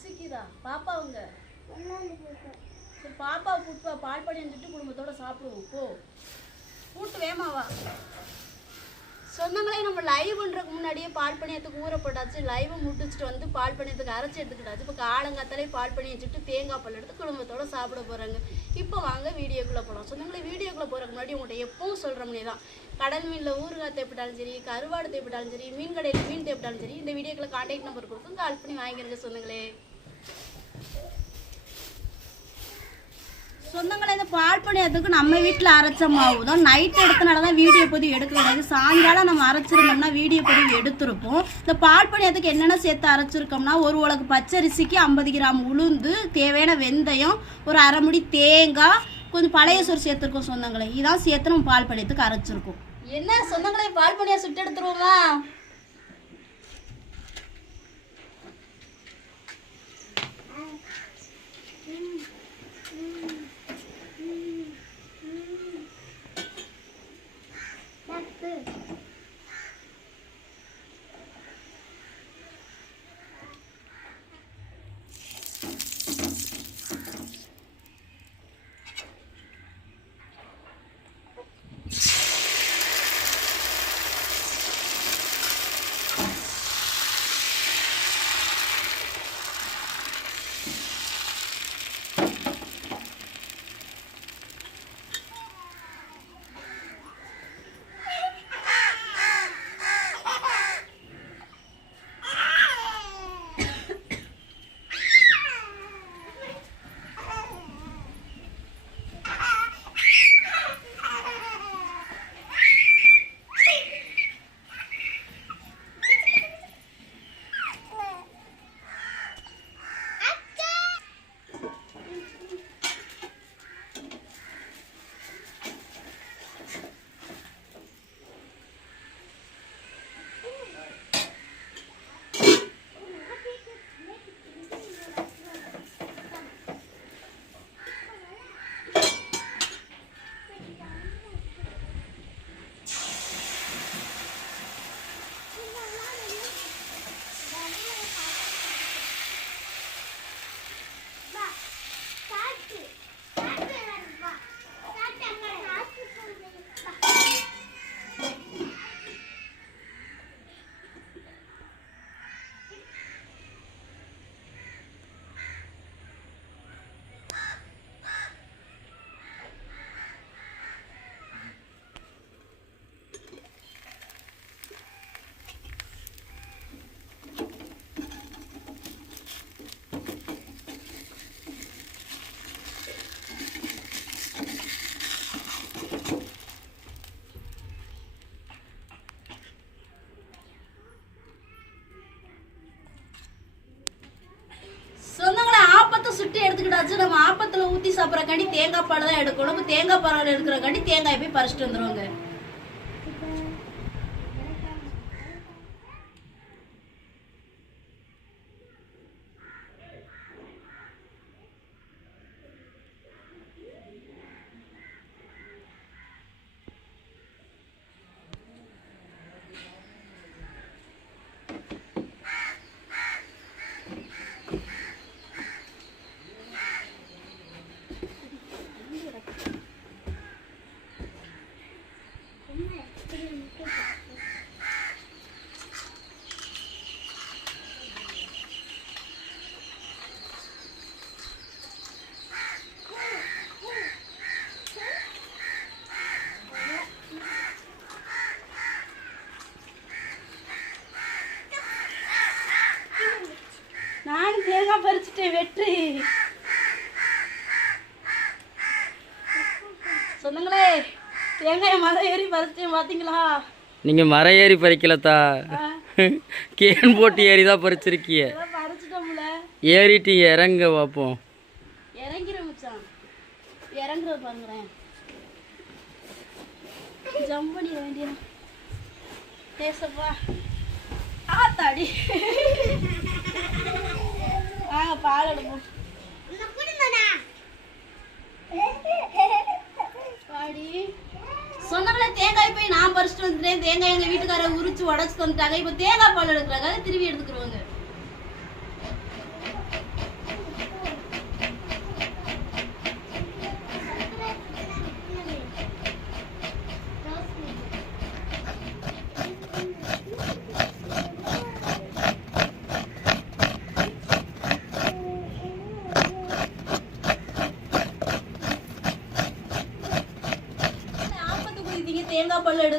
பசிக்குதா? பாப்பாவுங்க சரி பாப்பா கூட்டு பால் பண்ணி குடும்பத்தோட சாப்பிடுவோம். போ. கூட்டு வேமாவா சொந்தங்களே நம்ம லைவ் பண்ணுறதுக்கு முன்னாடியே பால் பணியத்துக்கு ஊற போட்டாச்சு. லைவ் முடிச்சுட்டு வந்து பால் பணியத்துக்கு அரைச்சி எடுத்துக்கிட்டாச்சு. இப்போ காலங்காத்தாலே பால் பண்ணி வச்சுட்டு தேங்காய் பால் எடுத்து குடும்பத்தோட சாப்பிட போகிறாங்க இப்போ வாங்க வீடியோக்குள்ளே போகலாம் சொந்தங்களே வீடியோக்குள்ளே போகிறதுக்கு முன்னாடி உங்கள்கிட்ட எப்பவும் சொல்கிற முடியே தான். கடல் மீனில் ஊறுகாய் தேப்பிட்டாலும் சரி கருவாடு தேப்பிட்டாலும் சரி மீன் கடையில் மீன் தேப்பிட்டாலும் சரி இந்த வீடியோக்குள்ள கான்டாக்ட் நம்பர் கொடுக்கும் கால் பண்ணி வாங்கிக்கிறங்க சொந்தங்களே சொந்தங்களை இந்த பால் பணியத்துக்கு நம்ம வீட்டில் அரைச்ச மாவு தான். நைட் எடுத்தனால தான் வீடியோ பதிவு எடுக்கிறது சாயங்காலம் நம்ம அரைச்சிருந்தோம்னா வீடியோ பதிவு எடுத்திருப்போம். இந்த பால் பணியத்துக்கு என்னென்ன சேர்த்து அரைச்சிருக்கோம்னா ஒரு உலகு பச்சரிசிக்கு ஐம்பது கிராம் உளுந்து தேவையான வெந்தயம் ஒரு அரை முடி தேங்காய் கொஞ்சம் பழைய சோறு சேர்த்துருக்கோம் சொந்தங்களை. இதான் சேர்த்து நம்ம பால் பணியத்துக்கு அரைச்சிருக்கோம். என்ன? சொந்தங்களை பால் பணியா சுட்டு எடுத்துருவோமா? சாப்பிட்றக்காண்டி தேங்காய் பால் தான் எடுக்கணும் தேங்காய் பால் எடுக்கிறக்காண்டி தேங்காய் போய் பறிச்சுட்டு வந்துருவாங்க. சொன்னங்களே. தேங்காய் மலை ஏறி பறிச்சேன் பாத்தீங்களா? நீங்கள் மரம் ஏறி பறிக்கலத்தா? கேன் போட்டு ஏறி தான் பறிச்சிருக்கிய ஏறிட்டு இறங்க பார்ப்போம் இறங்கிற மச்சான். பாருங்களேன். ஜம்ப் பண்ணிட வேண்டியது பேசப்பா. ஆத்தாடி. ஆ பால் எடுப்போம் பாடி சொன்னங்களே தேங்காய் போய் நான் பறிச்சுட்டு வந்துட்டேன். தேங்காய் எங்க வீட்டுக்காரர் உரிச்சு உடச்சு வந்துட்டாங்க. இப்போ தேங்காய் பால் எடுக்கிறாங்க. திருவி எடுத்துக்கிறோம்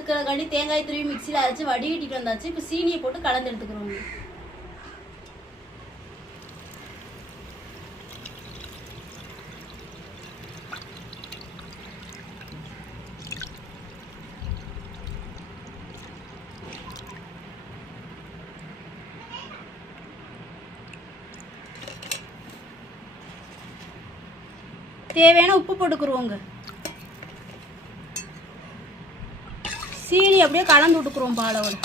தேங்காய் தேங்காய் துருவி மிக்சியில் அரைச்சி வடிகட்டிட்டு வந்தாச்சு. இப்போ சீனியை போட்டு கலந்து எடுத்துக்கிறோம். தேவையான உப்பு போட்டுக்குருவோங்க. சீனி அப்படியே கலந்து விட்டுக்குறோம் பாலோட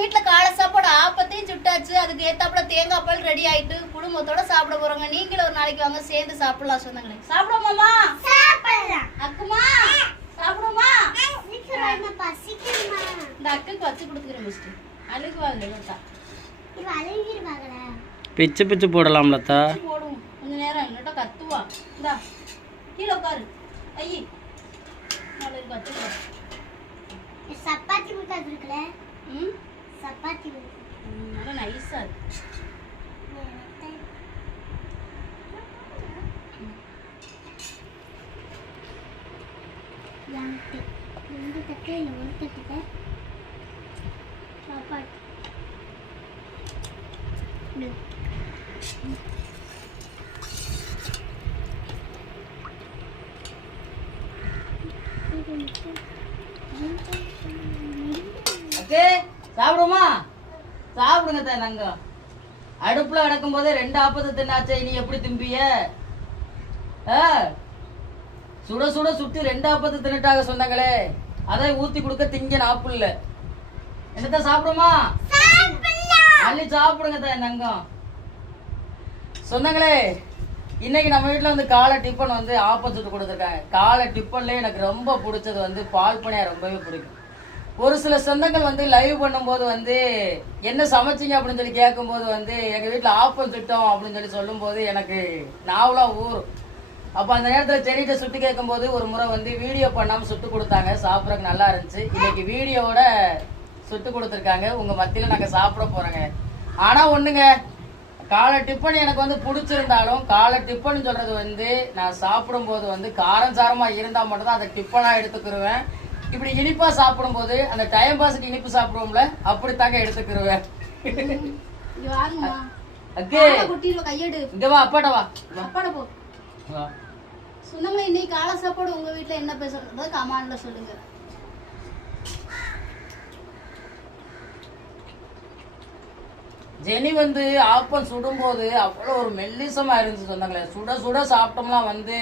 வீட்டில் காலை சாப்பாடு ஆப்பத்தையும் சுட்டாச்சு. அதுக்கு ஏத்தாப்புல தேங்காய் பால் ரெடி ஆயிட்டு குடும்பத்தோட சாப்பிட போறோங்க. நீங்களும் ஒரு நாளைக்கு வாங்க சேர்ந்து சாப்பிடலாம் சொந்தங்களே. அக்குமா சாப்பிடுவோமா? சீக்கிரம் பசிக்குமா இந்த அக்குக்கு வச்சு கொடுத்துக்கிறேன் மிஸ்டர் அழுக்கு பிச்சு பிச்சு போடலாம் லதா கொஞ்ச நேரம் இல்லட்டா கத்துவா. இந்தா கீழே உட்காரு ஐயி சப்பாத்தி முட்டை இருக்குல்ல? ம்? சப்பாத்தி நல்லா நைஸா இருக்கு. ரெண்டு தட்டு இல்லை ஒரு தட்டு சாப்பாடு இது. இது மட்டும். அக்கே சாப்பிடுமா சாப்பிடுங்க தா நாங்க அடுப்புல அடக்கும் போதே ரெண்டு ஆப்பத்தை தின்னாச்சே நீ எப்படி திம்பிய? சுட சுட சுட்டு ரெண்டு ஆப்பத்தை தின்னுட்டாங்க சொன்னாங்களே அதை ஊத்தி கொடுக்க திங்க நாப்பு இல்ல. என்னத்த சாப்பிடுமா அள்ளி சாப்பிடுங்க தான் நங்கம். சொன்னாங்களே இன்னைக்கு நம்ம வீட்டில் வந்து காலை டிஃபன் வந்து ஆப்போசிட் சுட்டு கொடுத்துருக்காங்க. காலை டிஃபன்ல எனக்கு ரொம்ப பிடிச்சது வந்து பால் பணியாக ரொம்பவே பிடிக்கும். ஒரு சில சொந்தங்கள் வந்து லைவ் பண்ணும்போது வந்து என்ன சமைச்சிங்க அப்படின்னு சொல்லி கேட்கும்போது வந்து எங்கள் வீட்டில் ஆப்பம் திட்டம் அப்படின்னு சொல்லி சொல்லும்போது எனக்கு நாவலாக ஊறும். அப்போ அந்த நேரத்தில் செடிகிட்ட சுட்டு கேட்கும்போது ஒரு முறை வந்து வீடியோ பண்ணாமல் சுட்டு கொடுத்தாங்க. சாப்பிட்றதுக்கு நல்லா இருந்துச்சு. இன்னைக்கு வீடியோவோட சுட்டு கொடுத்துருக்காங்க. உங்கள் மத்தியில் நாங்கள் சாப்பிட போகிறோங்க ஆனால் ஒன்றுங்க காலை டிஃபன் எனக்கு வந்து பிடிச்சிருந்தாலும் காலை டிஃபன் சொல்றது வந்து நான் சாப்பிடும்போது வந்து காரம் சாரமா இருந்தா மட்டும்தான் அதை டிஃபனா எடுத்துக்கிருவேன். இப்படி இனிப்பா சாப்பிடும்போது அந்த டைம் பாஸுக்கு இனிப்பு சாப்பிடுவோம்ல அப்படித்தாங்க எடுத்துக்கிருவேன். வா அப்பாட்ட வா. வா. அப்பாட போ சொந்தங்களே இன்னைக்கு காலை சாப்பாடு உங்க வீட்ல என்ன பேசுறது கமாண்ட்ல சொல்லுங்க. ஜெனி வந்து ஆப்பம் சுடும்போது அவ்வளோ ஒரு மெல்லிசமா இருந்துச்சு சொன்னாங்களே சுட சுட சாப்பிட்டோம்னா வந்து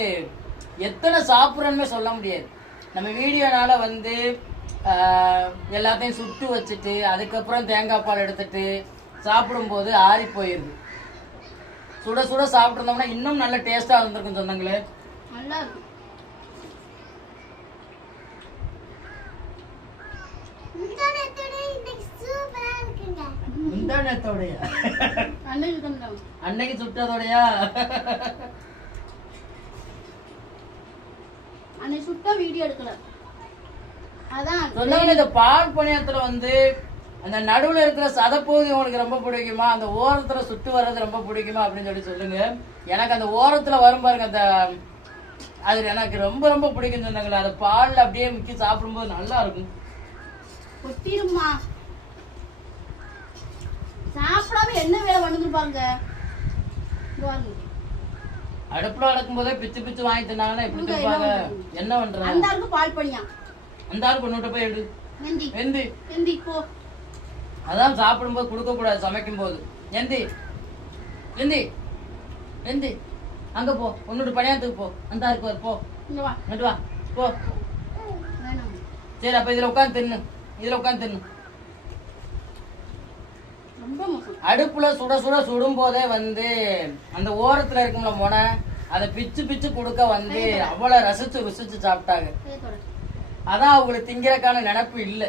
எத்தனை சாப்பிட்றோன்னு சொல்ல முடியாது. நம்ம வீடியோனால வந்து எல்லாத்தையும் சுட்டு வச்சுட்டு அதுக்கப்புறம் தேங்காய் பால் எடுத்துட்டு சாப்பிடும்போது ஆறி போயிருது. சுட சுட சாப்பிட்ருந்தோம்னா இன்னும் நல்ல டேஸ்டா இருந்திருக்கும் சொன்னாங்களே நல்லா இருக்கும். முந்தானத்தோடைய? அன்னைக்கு சுட்டதோடையா? அன்னைக்கு சுட்டா வீடியோ எடுக்கல. அதான் சொன்னாங்க இந்த பால் பணியத்துல வந்து அந்த நடுவுல இருக்கிற சதப்பகுதி உங்களுக்கு ரொம்ப பிடிக்குமா? அந்த ஓரத்துல சுட்டு வர்றது ரொம்ப பிடிக்குமா? அப்படின்னு சொல்லி சொல்லுங்க. எனக்கு அந்த ஓரத்துல வரும் பாருங்க அந்த அது எனக்கு ரொம்ப ரொம்ப பிடிக்கும் சொன்னாங்களே அந்த பால்ல அப்படியே முக்கி சாப்பிடும்போது நல்லா இருக்கும். கொட்டிருமா சாப்பிடாம என்ன வேலை பண்ணிருப்பாங்க? அடுப்புல அடக்கும் போதே பிச்சு பிச்சு வாங்கி தின்னாங்கன்னா எப்படி உங்க தின்பாங்க என்ன பண்றாங்க அந்த ஆளுக்கு பால் பண்ணியா? அந்த ஆள் கொண்டுட்டு போய் எடு. எந்தி. எந்தி. போ. அதான் சாப்பிடும்போது கொடுக்க கூடாது சமைக்கும் போது எந்தி. எந்தி. எந்தி. அங்க போ. உன்னோட பணியாரத்துக்கு போ. அந்த ஆளுக்கு வர, போ. இங்க வா. போ. சரி அப்ப இதுல உட்காந்து தின்னு. இதுல உட்காந்து தின்னு. அடுப்புல சுட சுட சுடும் போதே வந்து அந்த ஓரத்துல இருக்கும்ல மொனை அதை பிச்சு பிச்சு கொடுக்க வந்து அவ்வளவு ரசிச்சு ருசிச்சு சாப்பிட்டாங்க. அதான் அவங்களுக்கு திங்கிறதுக்கான நினைப்பு இல்லை.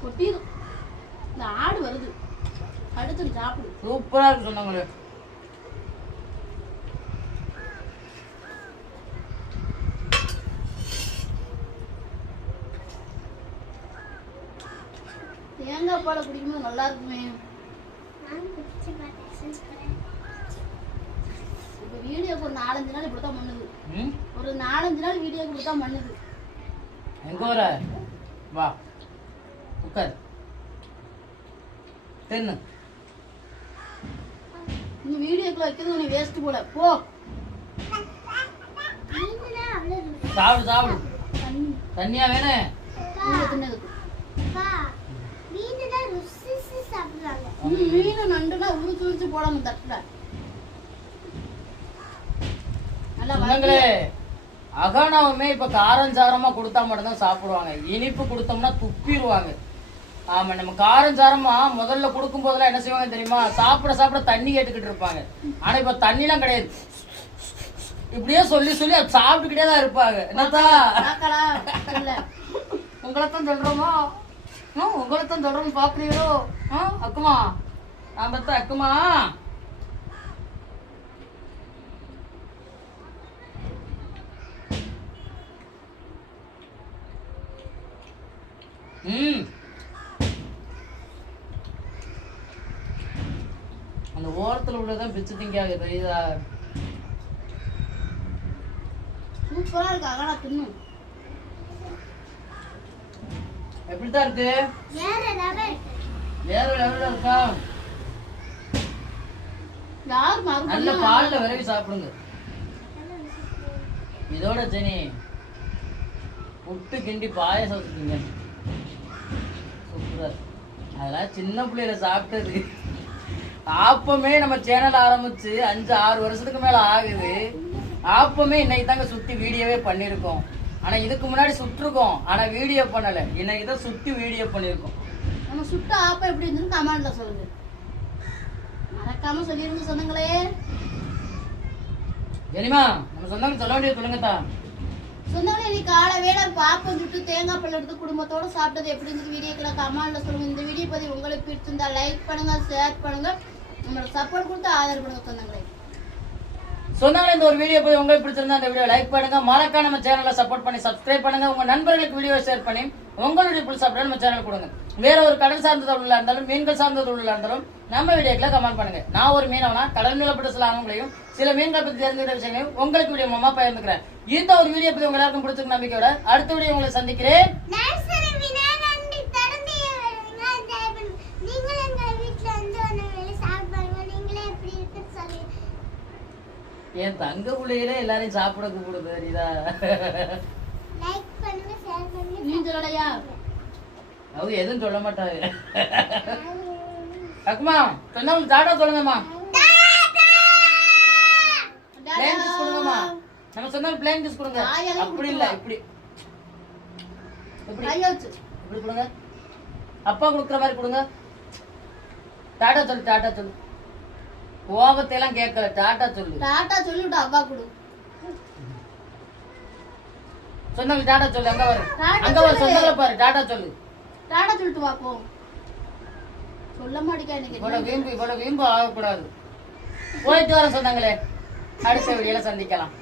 கொட்டிடும் இந்த ஆடு வருது. அடுத்து சாப்பிடு. சூப்பரா இருக்கு சொன்னாங்களே தேங்காய் பாலை குடிக்கும்போது நல்லா இருக்குமே நான் குடிச்சு பார்த்தேன் சூப்பரா இப்போ வீடியோக்கு ஒரு நாலஞ்சு நாள் இப்படி தான் பண்ணுது ஒரு நாலஞ்சு நாள் வீடியோக்கு இப்படி தான் பண்ணுது. எங்க வர வா. உட்கார். தென்னு. நீ வீடியோக்குள்ள வைக்கிறது நீ வேஸ்ட் போல. போ. சாப்பிடு சாப்பிடு. தண்ணி. தண்ணியா நீ மீன் நண்டுனா உரிச்சு உரிச்சு போடணும் தட்டுல நல்லா சொந்தங்களே அகானாவுமே இப்ப காரம் சாரமா கொடுத்தா மட்டும்தான் சாப்பிடுவாங்க. இனிப்பு கொடுத்தோம்னா துப்பிடுவாங்க. ஆமா நம்ம காரம் சாரமா முதல்ல கொடுக்கும் போதெல்லாம் என்ன செய்வாங்க தெரியுமா? சாப்பிட சாப்பிட தண்ணி கேட்டுக்கிட்டு இருப்பாங்க. ஆனா இப்ப தண்ணிலாம் கிடையாது. இப்படியே சொல்லி சொல்லி அது சாப்பிட்டுக்கிட்டே தான் இருப்பாங்க. என்னத்தா? உங்களைத்தான் சொல்றோமா? ஆ, உங்களைத்தான் சொல்றோம் பாக்குறீங்களோ ஆ, அக்குமா. நான் பத்த அக்குமா. அந்த ஓரத்துல உள்ளதான் பிச்சு திங்காது தெரியுதா சூப்பரா இருக்கு அகலா தின்னும். எப்படித்தான் இருக்கு? வேற லெவல் வேற லெவல்ல இருக்கா? நல்ல பால்ல விரவி சாப்பிடுங்க. இதோட ஜெனி புட்டு கிண்டி பாயசம் வச்சுக்கோங்க. அதெல்லாம் சின்ன பிள்ளையில சாப்பிட்டது. ஆப்பமே நம்ம சேனல் ஆரம்பிச்சு அஞ்சு ஆறு வருஷத்துக்கு மேல ஆகுது. ஆப்பமே இன்னைக்கு தாங்க சுத்தி வீடியோவே பண்ணிருக்கோம். ஆனா இதுக்கு முன்னாடி சுட்டிருக்கோம். ஆனா வீடியோ பண்ணல. இன்னைக்கு தான் சுத்தி வீடியோ பண்ணிருக்கோம். நம்ம சுட்ட ஆப்பம் எப்படி இருந்துன்னு கமெண்ட்ல சொல்லுங்க. மறக்காம சொல்லிருங்க சொந்தங்களே ஜெனிமா நம்ம சொந்தம் சொல்ல வேண்டியது சொல்லுங்கத்தா. சொந்தங்களே இன்னைக்கு காலை வேலை பாப்பம் சுட்டு தேங்காய் பழம் எடுத்து குடும்பத்தோட சாப்பிட்டது எப்படி இருந்துச்சு வீடியோக்குள்ள கமெண்ட்ல சொல்லுங்க. இந்த வீடியோ பதிவு உங்களுக்கு பிடிச்சிருந்தா லைக் பண்ணுங்க ஷேர் பண்ணுங்க. நம்மளோட சப்போர்ட் கொடுத்து ஆதரவு பண்ணுங்க சொந்தங்களே. சொந்தங்களே இந்த ஒரு வீடியோ போய் உங்களுக்கு பிடிச்சிருந்தா அந்த வீடியோ லைக் பண்ணுங்க. மறக்காம நம்ம சேனலை சப்போர்ட் பண்ணி சப்ஸ்கிரைப் பண்ணுங்க. உங்க நண்பர்களுக்கு வீடியோ ஷேர் பண்ணி உங்களுடைய புல் சாப்பிட நம்ம சேனல் கொடுங்க. வேற ஒரு கடல் சார்ந்த தொழிலா இருந்தாலும் மீன்கள் சார்ந்த தொழிலா இருந்தாலும் நம்ம வீடியோக்களை கமெண்ட் பண்ணுங்க. நான் ஒரு மீனவனா கடல் மீனப்பட்ட சில அனுபவங்களையும் சில மீன்கள் பத்தி தெரிஞ்சுக்கிற விஷயங்களையும் உங்களுக்கு வீடியோ மூலமா பகிர்ந்துக்கிறேன். இந்த ஒரு வீடியோ பத்தி உங்க எல்லாருக்கும் பிடிச்சிருக்க நம்பிக்கையோட அடுத்த வீடியோ உங்களை சந்திக்கிறேன். என் தங்க பிள்ளைகளே எல்லாரையும் சாப்பிட கூப்பிடுது இதா. லைக் பண்ணுங்க ஷேர் பண்ணுங்க நீ சொல்லலையா? அவங்க எதுவும் சொல்ல மாட்டாங்க. அக்குமா சொந்தவங்களுக்கு டாடா சொல்லுங்கம்மா. பிளேன் கிஸ் கொடுங்கம்மா. நம்ம சொன்ன பிளேன் கிஸ் கொடுங்க. அப்படி இல்ல இப்படி. இப்படி. இப்படி கொடுங்க. அப்பா கொடுக்குற மாதிரி கொடுங்க. டாடா சொல்லு டாடா சொல்லு. கோபத்தை எல்லாம் கேட்கல டாடா சொல்லு. டாட்டா சொல்லிவிட்டு அவ்வா கொடு. சொந்தங்கள் டாடா சொல்லு அங்க வரு டாடா அங்க வரு சொல்லு. சொந்தங்களை பாரு டாடா சொல்லு. டாட்டா சொல்லிட்டு வாப்போம் சொல்ல மாட்டேங்க இன்னைக்கு இவ்வளவு வீம்பு இவ்வளவு வீம்பு ஆகக்கூடாது. போயிட்டு வர சொன்னாங்களே. அடுத்த வீடியோல சந்திக்கலாம்.